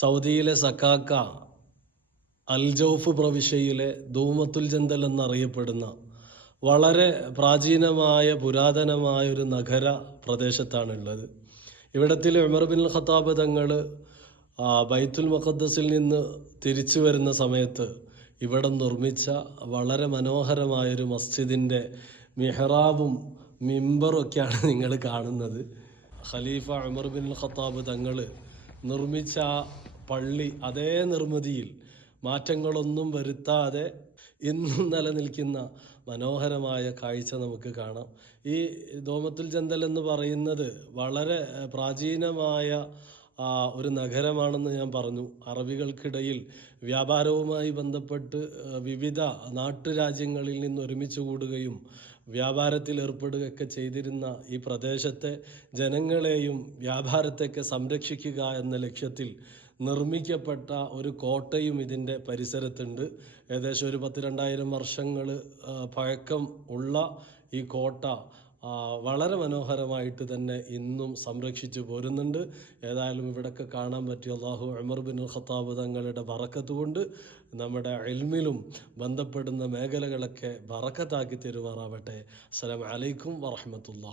സൗദിയിലെ സക്കാക്ക അൽജൌഫ് പ്രവിശ്യയിലെ ധൂമത്തുൽ ജന്തൽ എന്നറിയപ്പെടുന്ന വളരെ പ്രാചീനമായ പുരാതനമായ ഒരു നഗര പ്രദേശത്താണുള്ളത്. ഇവിടത്തിൽ ഉമർ ബിൻ ഖത്താബ് തങ്ങൾ ബൈത്തുൽ മുഖദ്ദസിൽ നിന്ന് തിരിച്ചു വരുന്ന സമയത്ത് ഇവിടെ നിർമ്മിച്ച വളരെ മനോഹരമായൊരു മസ്ജിദിന്റെ മെഹ്റാബും മിമ്പറും ഒക്കെയാണ് നിങ്ങൾ കാണുന്നത്. ഖലീഫ ഉമർ ബിൻ ഖത്താബ് തങ്ങൾ നിർമ്മിച്ച പള്ളി അതേ നിർമ്മിതിയിൽ മാറ്റങ്ങളൊന്നും വരുത്താതെ ഇന്നും നിലനിൽക്കുന്ന മനോഹരമായ കാഴ്ച നമുക്ക് കാണാം. ഈ ദോമത്തുൽ ജന്തൽ എന്ന് പറയുന്നത് വളരെ പ്രാചീനമായ ഒരു നഗരമാണെന്ന് ഞാൻ പറഞ്ഞു. അറബികൾക്കിടയിൽ വ്യാപാരവുമായി ബന്ധപ്പെട്ട് വിവിധ നാട്ടുരാജ്യങ്ങളിൽ നിന്ന് ഒരുമിച്ച് കൂടുകയും വ്യാപാരത്തിൽ ഏർപ്പെടുകയൊക്കെ ചെയ്തിരുന്ന ഈ പ്രദേശത്തെ ജനങ്ങളെയും വ്യാപാരത്തെയൊക്കെ സംരക്ഷിക്കുക എന്ന ലക്ഷ്യത്തിൽ നിർമ്മിക്കപ്പെട്ട ഒരു കോട്ടയും ഇതിന്റെ പരിസരത്തുണ്ട്. ഏകദേശം ഒരു പത്ത് രണ്ടായിരം വർഷങ്ങൾ പഴക്കം ഉള്ള ഈ കോട്ട വളരെ മനോഹരമായിട്ട് തന്നെ ഇന്നും സംരക്ഷിച്ചു പോരുന്നുണ്ട്. ഏതായാലും ഇവിടൊക്കെ കാണാൻ പറ്റിയ അള്ളാഹു അമർ ബിൻ ഖത്താബ് തങ്ങളുടെ വറക്കത്ത് കൊണ്ട് നമ്മുടെ എൽമിലും ബന്ധപ്പെടുന്ന മേഖലകളൊക്കെ വറക്കത്താക്കി തരുമാറാവട്ടെ. അസ്സലാമു അലൈക്കും വറഹമത്തുള്ള